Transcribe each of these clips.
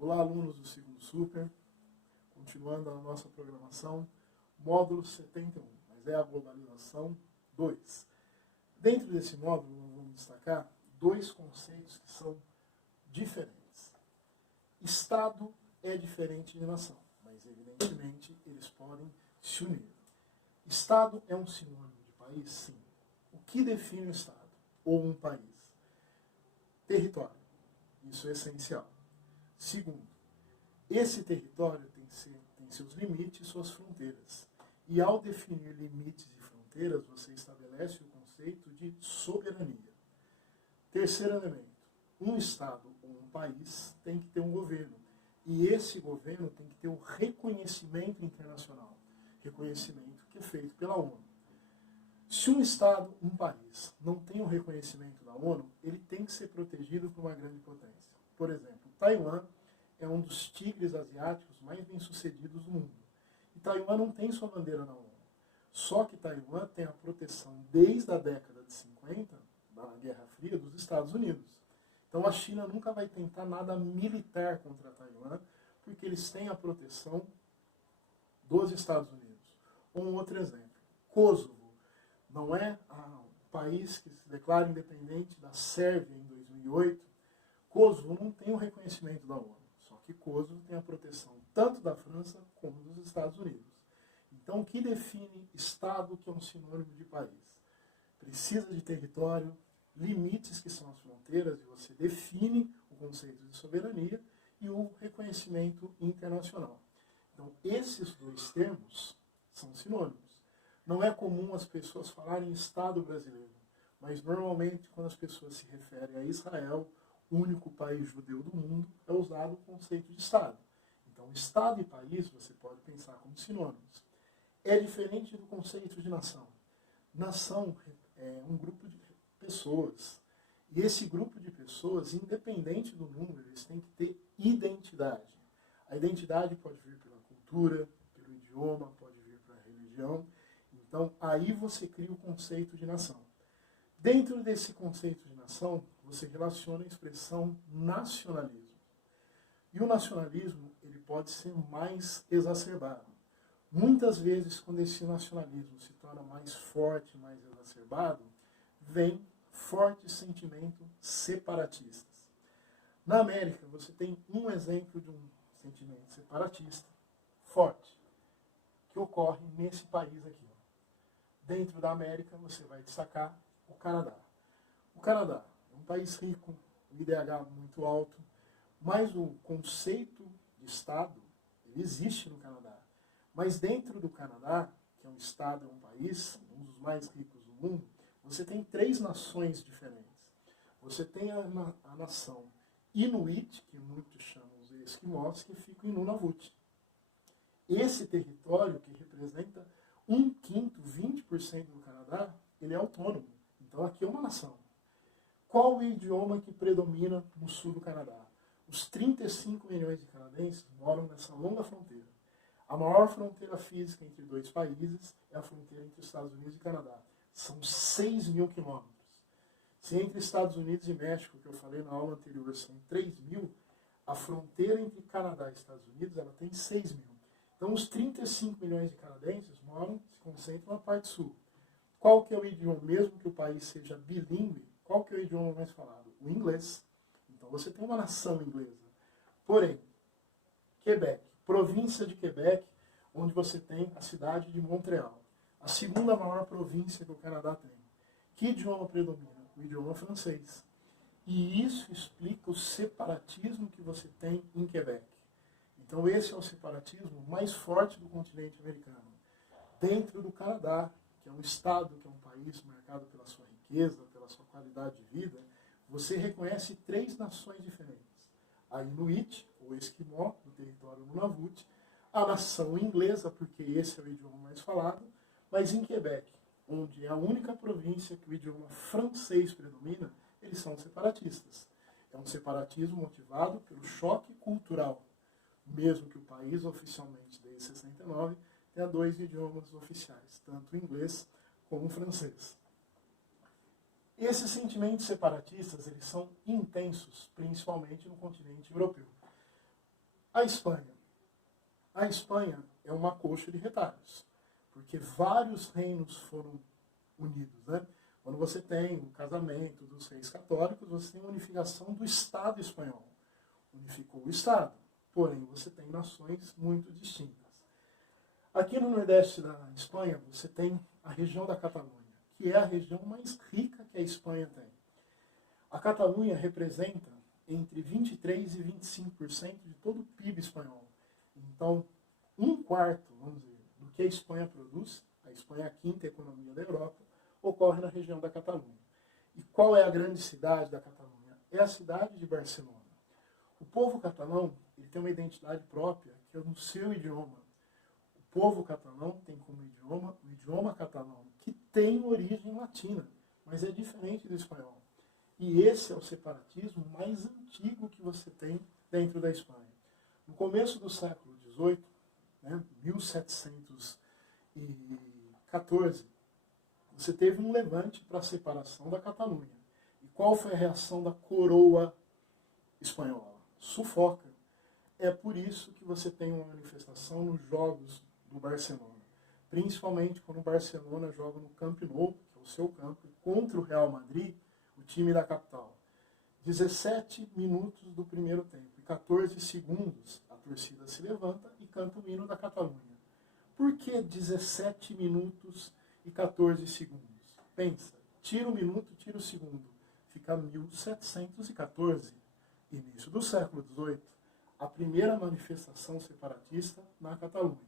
Olá, alunos do segundo Super, continuando a nossa programação, módulo 71, mas é a globalização 2. Dentro desse módulo, nós vamos destacar dois conceitos que são diferentes. Estado é diferente de nação, mas evidentemente eles podem se unir. Estado é um sinônimo de país? Sim. O que define um Estado ou um país? Território. Isso é essencial. Segundo, esse território tem seus limites e suas fronteiras. E ao definir limites e fronteiras, você estabelece o conceito de soberania. Terceiro elemento, um Estado ou um país tem que ter um governo. E esse governo tem que ter um reconhecimento internacional. Reconhecimento que é feito pela ONU. Se um Estado, um país, não tem o reconhecimento da ONU, ele tem que ser protegido por uma grande potência. Por exemplo, Taiwan é um dos tigres asiáticos mais bem-sucedidos do mundo. E Taiwan não tem sua bandeira na ONU. Só que Taiwan tem a proteção desde a década de 50, da Guerra Fria, dos Estados Unidos. Então a China nunca vai tentar nada militar contra Taiwan, porque eles têm a proteção dos Estados Unidos. Um outro exemplo, Kosovo não é um país que se declara independente da Sérvia em 2008. Kosovo não tem o reconhecimento da ONU, só que Kosovo tem a proteção tanto da França como dos Estados Unidos. Então, o que define Estado, que é um sinônimo de país? Precisa de território, limites que são as fronteiras, e você define o conceito de soberania e o reconhecimento internacional. Então, esses dois termos são sinônimos. Não é comum as pessoas falarem Estado brasileiro, mas normalmente quando as pessoas se referem a Israel, o único país judeu do mundo, é usado o conceito de Estado. Então, Estado e país você pode pensar como sinônimos. É diferente do conceito de nação. Nação é um grupo de pessoas. E esse grupo de pessoas, independente do número, eles têm que ter identidade. A identidade pode vir pela cultura, pelo idioma, pode vir pela religião. Então, aí você cria o conceito de nação. Dentro desse conceito de nação, você relaciona a expressão nacionalismo. E o nacionalismo, ele pode ser mais exacerbado. Muitas vezes, quando esse nacionalismo se torna mais forte, mais exacerbado, vem fortes sentimentos separatistas. Na América, você tem um exemplo de um sentimento separatista forte, que ocorre nesse país aqui. Dentro da América, você vai destacar o Canadá. O Canadá é um país rico, o IDH muito alto, mas o conceito de Estado ele existe no Canadá. Mas dentro do Canadá, que é um Estado, é um país, um dos mais ricos do mundo, você tem três nações diferentes. Você tem a nação Inuit, que muitos chamam de esquimós, que fica em Nunavut. Esse território, que representa 1/5, 20% do Canadá, ele é autônomo. Então aqui é uma nação. Qual o idioma que predomina no sul do Canadá? Os 35 milhões de canadenses moram nessa longa fronteira. A maior fronteira física entre dois países é a fronteira entre Estados Unidos e Canadá. São 6 mil quilômetros. Se entre Estados Unidos e México, que eu falei na aula anterior, são 3 mil, a fronteira entre Canadá e Estados Unidos ela tem 6 mil. Então os 35 milhões de canadenses moram, se concentram na parte sul. Qual que é o idioma, mesmo que o país seja bilíngue, qual que é o idioma mais falado? O inglês. Então você tem uma nação inglesa. Porém, Quebec, província de Quebec, onde você tem a cidade de Montreal. A segunda maior província que o Canadá tem. Que idioma predomina? O idioma francês. E isso explica o separatismo que você tem em Quebec. Então esse é o separatismo mais forte do continente americano. Dentro do Canadá, que é um estado, que é um país marcado pela sua riqueza, pela sua qualidade de vida, você reconhece três nações diferentes. A Inuit, ou Esquimó, do território Nunavut, a nação inglesa, porque esse é o idioma mais falado, mas em Quebec, onde é a única província que o idioma francês predomina, eles são separatistas. É um separatismo motivado pelo choque cultural, mesmo que o país oficialmente, desde 69, tenha dois idiomas oficiais, tanto o inglês como o francês. Esses sentimentos separatistas eles são intensos, principalmente no continente europeu. A Espanha. A Espanha é uma coxa de retalhos, porque vários reinos foram unidos, né? Quando você tem o casamento dos reis católicos, você tem a unificação do Estado espanhol. Unificou o Estado, porém você tem nações muito distintas. Aqui no nordeste da Espanha, você tem a região da Catalunha, que é a região mais rica que a Espanha tem. A Catalunha representa entre 23% e 25% de todo o PIB espanhol. Então, um quarto, vamos dizer, do que a Espanha produz, a Espanha é a quinta economia da Europa, ocorre na região da Catalunha. E qual é a grande cidade da Catalunha? É a cidade de Barcelona. O povo catalão ele tem uma identidade própria, que é no seu idioma. O povo catalão tem como idioma o idioma catalão, que tem origem latina, mas é diferente do espanhol. E esse é o separatismo mais antigo que você tem dentro da Espanha. No começo do século XVIII, 1714, você teve um levante para a separação da Catalunha. E qual foi a reação da coroa espanhola? Sufoca. É por isso que você tem uma manifestação nos jogos do Barcelona. Principalmente quando o Barcelona joga no Camp Nou, que é o seu campo, contra o Real Madrid, o time da capital. 17 minutos do primeiro tempo e 14 segundos, a torcida se levanta e canta o hino da Catalunha. Por que 17 minutos e 14 segundos? Pensa, tira o minuto, tira o segundo. Fica 1714, início do século XVIII, a primeira manifestação separatista na Catalunha.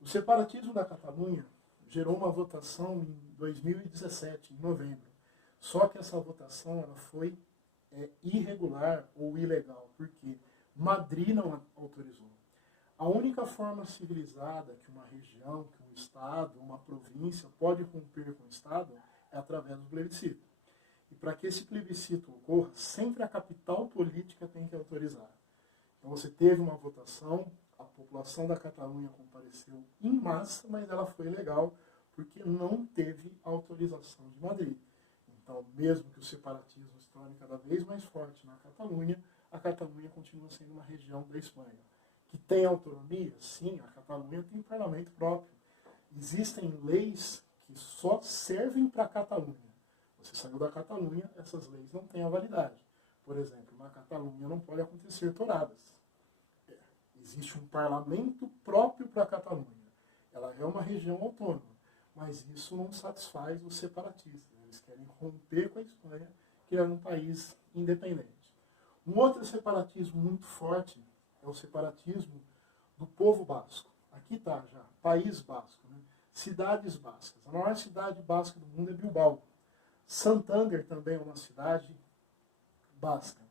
O separatismo da Catalunha gerou uma votação em 2017, em novembro. Só que essa votação ela foi irregular ou ilegal, porque Madrid não autorizou. A única forma civilizada que uma região, que um estado, uma província pode romper com o estado é através do plebiscito. E para que esse plebiscito ocorra, sempre a capital política tem que autorizar. Então você teve uma votação, a população da Catalunha compareceu em massa, mas ela foi ilegal porque não teve autorização de Madrid. Então, mesmo que o separatismo se torne cada vez mais forte na Catalunha, a Catalunha continua sendo uma região da Espanha. Que tem autonomia? Sim, a Catalunha tem parlamento próprio. Existem leis que só servem para a Catalunha. Você saiu da Catalunha, essas leis não têm a validade. Por exemplo, na Catalunha não pode acontecer touradas. Existe um parlamento próprio para a Catalunha. Ela é uma região autônoma, mas isso não satisfaz os separatistas. Eles querem romper com a Espanha, que é um país independente. Um outro separatismo muito forte é o separatismo do povo basco. Aqui está já, País Basco, né? Cidades bascas. A maior cidade basca do mundo é Bilbao. Santander também é uma cidade basca.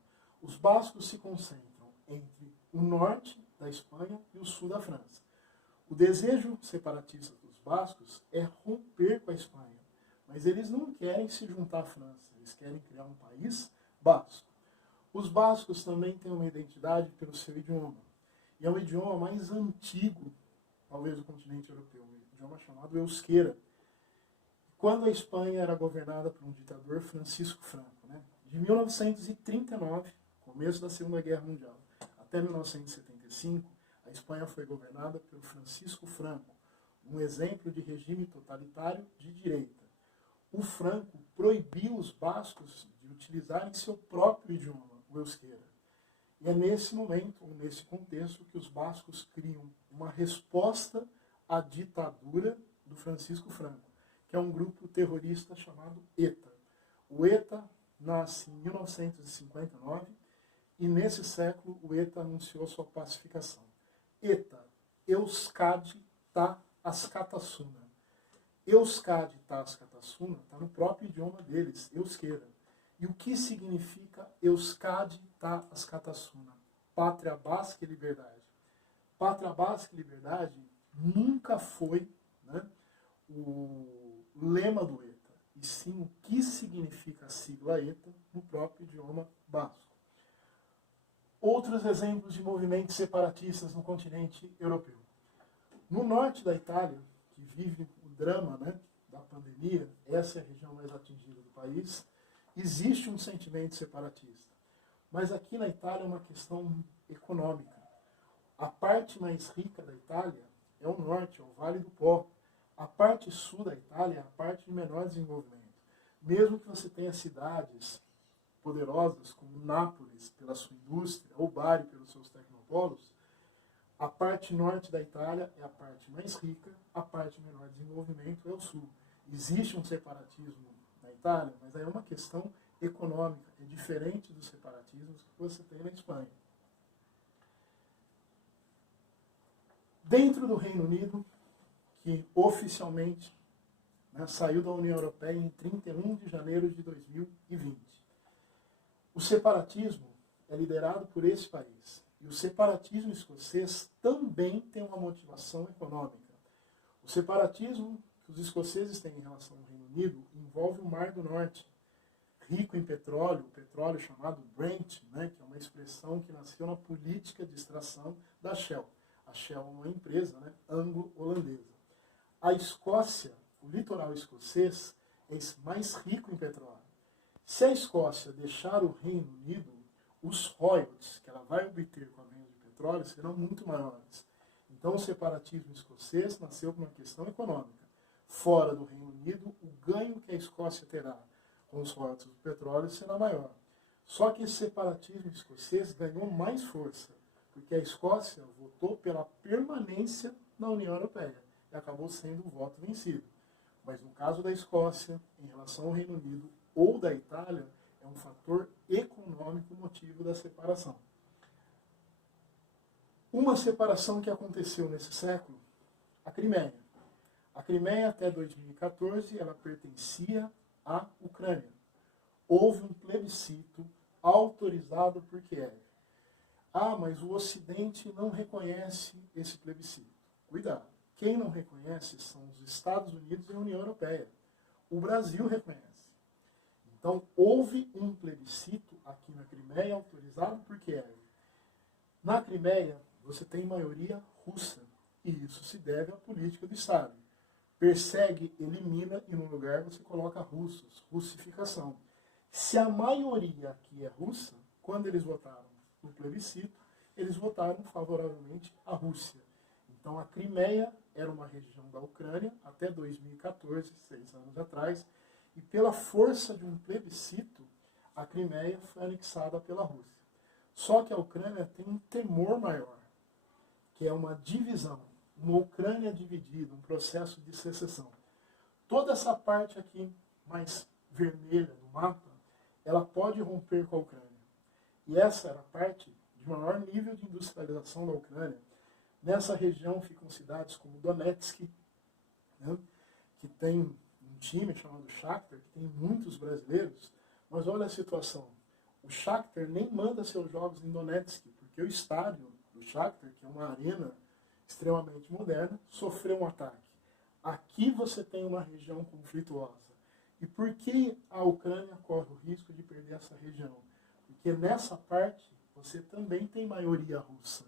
Os bascos se concentram entre o norte da Espanha e o sul da França. O desejo separatista dos bascos é romper com a Espanha, mas eles não querem se juntar à França, eles querem criar um país basco. Os bascos também têm uma identidade pelo seu idioma, e é o idioma mais antigo, talvez, do continente europeu, um idioma chamado euskera. Quando a Espanha era governada por um ditador, Francisco Franco, né? De 1939, começo da Segunda Guerra Mundial, até 1975, a Espanha foi governada pelo Francisco Franco, um exemplo de regime totalitário de direita. O Franco proibiu os bascos de utilizarem seu próprio idioma, o euskera. E é nesse momento, ou nesse contexto, que os bascos criam uma resposta à ditadura do Francisco Franco, que é um grupo terrorista chamado ETA. O ETA nasce em 1959 e nesse século o ETA anunciou sua pacificação. ETA, Euskadi ta Askatasuna. Euskadi ta Askatasuna está no próprio idioma deles, euskera. E o que significa Euskadi ta Askatasuna? Pátria basca e liberdade. Pátria basca e liberdade nunca foi, né, o lema do ETA, e sim o que significa a sigla ETA no próprio idioma basco. Outros exemplos de movimentos separatistas no continente europeu. No norte da Itália, que vive o drama, né, da pandemia, essa é a região mais atingida do país, existe um sentimento separatista. Mas aqui na Itália é uma questão econômica. A parte mais rica da Itália é o norte, é o Vale do Pó. A parte sul da Itália é a parte de menor desenvolvimento. Mesmo que você tenha cidades poderosas como Nápoles pela sua indústria ou Bari pelos seus tecnopolos, a parte norte da Itália é a parte mais rica, a parte de menor desenvolvimento é o sul. Existe um separatismo na Itália, mas aí é uma questão econômica, é diferente dos separatismos que você tem na Espanha. Dentro do Reino Unido, que oficialmente saiu da União Europeia em 31 de janeiro de 2020. O separatismo é liderado por esse país. E o separatismo escocês também tem uma motivação econômica. O separatismo que os escoceses têm em relação ao Reino Unido envolve o Mar do Norte, rico em petróleo, o petróleo chamado Brent, que é uma expressão que nasceu na política de extração da Shell. A Shell é uma empresa anglo-holandesa. A Escócia, o litoral escocês, é mais rico em petróleo. Se a Escócia deixar o Reino Unido, os royalties que ela vai obter com a venda de petróleo serão muito maiores. Então o separatismo escocês nasceu por uma questão econômica. Fora do Reino Unido, o ganho que a Escócia terá com os royalties do petróleo será maior. Só que esse separatismo escocês ganhou mais força, porque a Escócia votou pela permanência na União Europeia e acabou sendo o voto vencido. Mas no caso da Escócia, em relação ao Reino Unido ou da Itália, é um fator econômico motivo da separação. Uma separação que aconteceu nesse século, a Crimeia. A Crimeia, até 2014, ela pertencia à Ucrânia. Houve um plebiscito autorizado por Kiev. Ah, mas o Ocidente não reconhece esse plebiscito. Cuidado. Quem não reconhece são os Estados Unidos e a União Europeia. O Brasil reconhece. Então, houve um plebiscito aqui na Crimeia autorizado por Kiev. Na Crimeia, você tem maioria russa. E isso se deve à política do Estado. Persegue, elimina e no lugar você coloca russos. Russificação. Se a maioria aqui é russa, quando eles votaram no plebiscito, eles votaram favoravelmente à Rússia. Então a Crimeia era uma região da Ucrânia até 2014, 6 anos atrás, e pela força de um plebiscito, a Crimeia foi anexada pela Rússia. Só que a Ucrânia tem um temor maior, que é uma divisão, uma Ucrânia dividida, um processo de secessão. Toda essa parte aqui, mais vermelha do mapa, ela pode romper com a Ucrânia. E essa era a parte de maior nível de industrialização da Ucrânia. Nessa região ficam cidades como Donetsk, que tem um time chamado Shakhtar, que tem muitos brasileiros, mas olha a situação. O Shakhtar nem manda seus jogos em Donetsk, porque o estádio do Shakhtar, que é uma arena extremamente moderna, sofreu um ataque. Aqui você tem uma região conflituosa. E por que a Ucrânia corre o risco de perder essa região? Porque nessa parte você também tem maioria russa.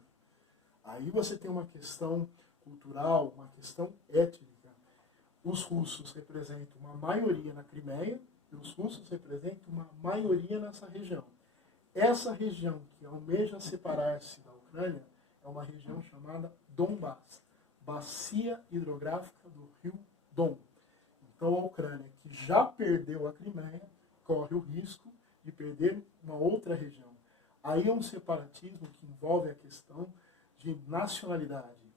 Aí você tem uma questão cultural, uma questão étnica. Os russos representam uma maioria na Crimeia e os russos representam uma maioria nessa região. Essa região que almeja separar-se da Ucrânia é uma região chamada Donbass, bacia hidrográfica do rio Don. Então a Ucrânia, que já perdeu a Crimeia, corre o risco de perder uma outra região. Aí é um separatismo que envolve a questão de nacionalidade.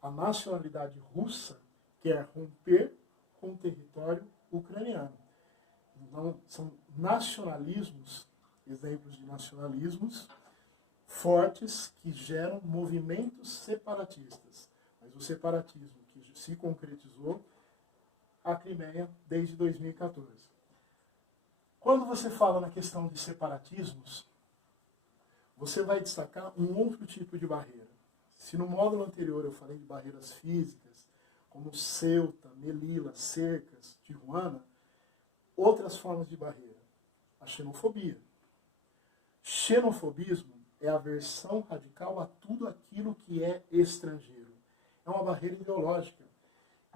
A nacionalidade russa quer romper com o território ucraniano. Então, são nacionalismos, exemplos de nacionalismos fortes que geram movimentos separatistas. Mas o separatismo que se concretizou a Crimeia desde 2014. Quando você fala na questão de separatismos, você vai destacar um outro tipo de barreira. Se no módulo anterior eu falei de barreiras físicas, como Ceuta, Melilla, cercas, Tijuana, outras formas de barreira. A xenofobia. Xenofobismo é a aversão radical a tudo aquilo que é estrangeiro. É uma barreira ideológica.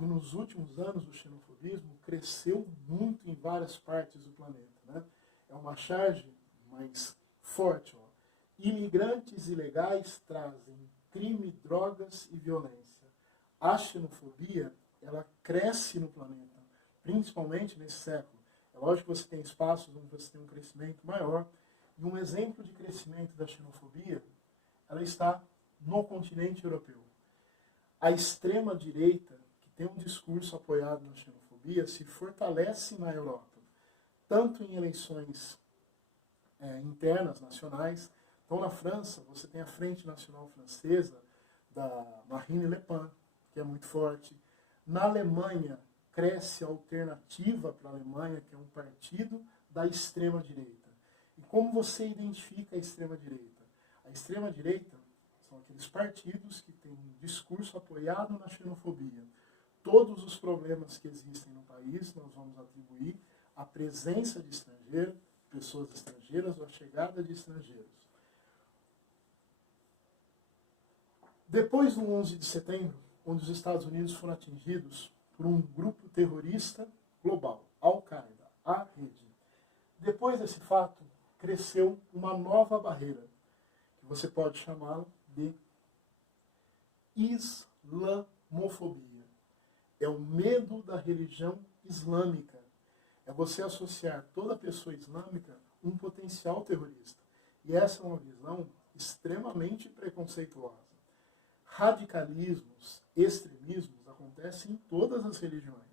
E nos últimos anos o xenofobismo cresceu muito em várias partes do planeta. É uma charge mais forte. Imigrantes ilegais trazem crime, drogas e violência. A xenofobia, ela cresce no planeta, principalmente nesse século. É lógico que você tem espaços onde você tem um crescimento maior, e um exemplo de crescimento da xenofobia, ela está no continente europeu. A extrema-direita, que tem um discurso apoiado na xenofobia, se fortalece na Europa, tanto em eleições internas, nacionais. Então, na França, você tem a Frente Nacional Francesa, da Marine Le Pen, que é muito forte. Na Alemanha, cresce a Alternativa para a Alemanha, que é um partido da extrema-direita. E como você identifica a extrema-direita? A extrema-direita são aqueles partidos que têm um discurso apoiado na xenofobia. Todos os problemas que existem no país, nós vamos atribuir à presença de estrangeiros, pessoas estrangeiras ou à chegada de estrangeiros. Depois do 11 de setembro, onde os Estados Unidos foram atingidos por um grupo terrorista global, Al-Qaeda, a rede. Depois desse fato, cresceu uma nova barreira, que você pode chamá-la de islamofobia. É o medo da religião islâmica. É você associar toda pessoa islâmica a um potencial terrorista. E essa é uma visão extremamente preconceituosa. Radicalismos, extremismos acontecem em todas as religiões.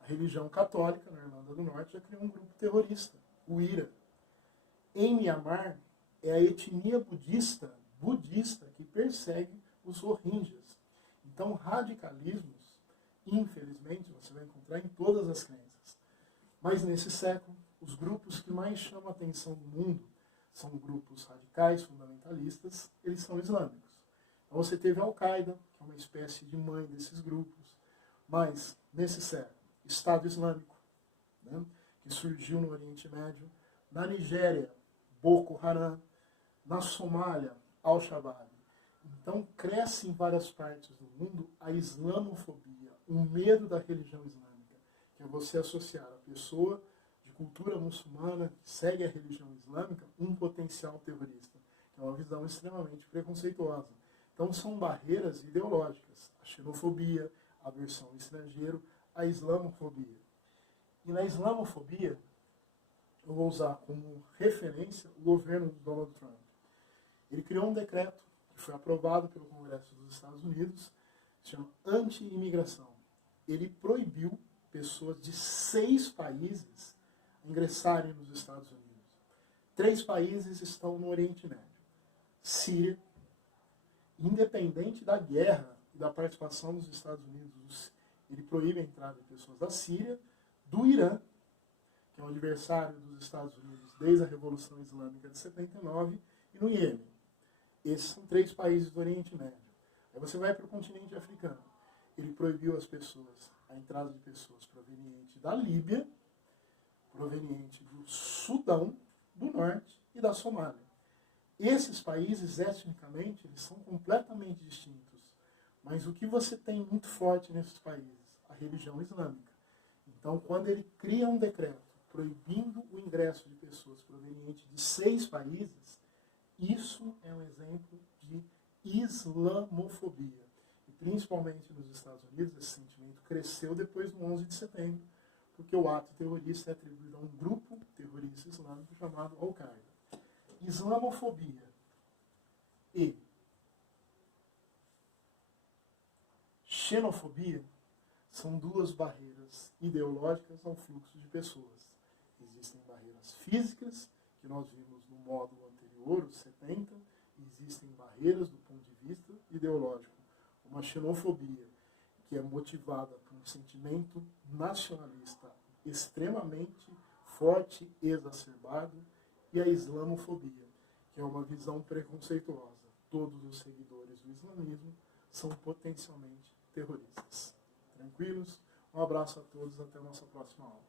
A religião católica, na Irlanda do Norte, já criou um grupo terrorista, o IRA. Em Mianmar, é a etnia budista que persegue os Rohingyas. Então, radicalismos, infelizmente, você vai encontrar em todas as crenças. Mas nesse século, os grupos que mais chamam a atenção do mundo são grupos radicais, fundamentalistas, eles são islâmicos. Então você teve a Al-Qaeda, que é uma espécie de mãe desses grupos, mas nesse século, Estado Islâmico, né, que surgiu no Oriente Médio, na Nigéria, Boko Haram, na Somália, Al-Shabaab. Então cresce em várias partes do mundo a islamofobia, o medo da religião islâmica, que é você associar a pessoa de cultura muçulmana que segue a religião islâmica um potencial terrorista, que é uma visão extremamente preconceituosa. Então são barreiras ideológicas, a xenofobia, a aversão ao estrangeiro, a islamofobia. E na islamofobia, eu vou usar como referência o governo de Donald Trump. Ele criou um decreto que foi aprovado pelo Congresso dos Estados Unidos, que se chama anti-imigração. Ele proibiu pessoas de 6 países ingressarem nos Estados Unidos. 3 países estão no Oriente Médio. Síria, independente da guerra e da participação dos Estados Unidos, ele proíbe a entrada de pessoas da Síria, do Irã, que é um adversário dos Estados Unidos desde a Revolução Islâmica de 79, e no Iêmen. Esses são 3 países do Oriente Médio. Aí você vai para o continente africano. Ele proibiu a entrada de pessoas provenientes da Líbia, proveniente do Sudão do Norte e da Somália. Esses países, etnicamente, eles são completamente distintos. Mas o que você tem muito forte nesses países? A religião islâmica. Então, quando ele cria um decreto proibindo o ingresso de pessoas provenientes de 6 países, isso é um exemplo de islamofobia. E principalmente nos Estados Unidos, esse sentimento cresceu depois do 11 de setembro, porque o ato terrorista é atribuído a um grupo terrorista islâmico chamado Al-Qaeda. Islamofobia e xenofobia são 2 barreiras ideológicas ao fluxo de pessoas. Existem barreiras físicas, que nós vimos no módulo anterior, os 70, e existem barreiras do ponto de vista ideológico. Uma xenofobia que é motivada por um sentimento nacionalista extremamente forte e exacerbado, e a islamofobia, que é uma visão preconceituosa. Todos os seguidores do islamismo são potencialmente terroristas. Tranquilos? Um abraço a todos, até a nossa próxima aula.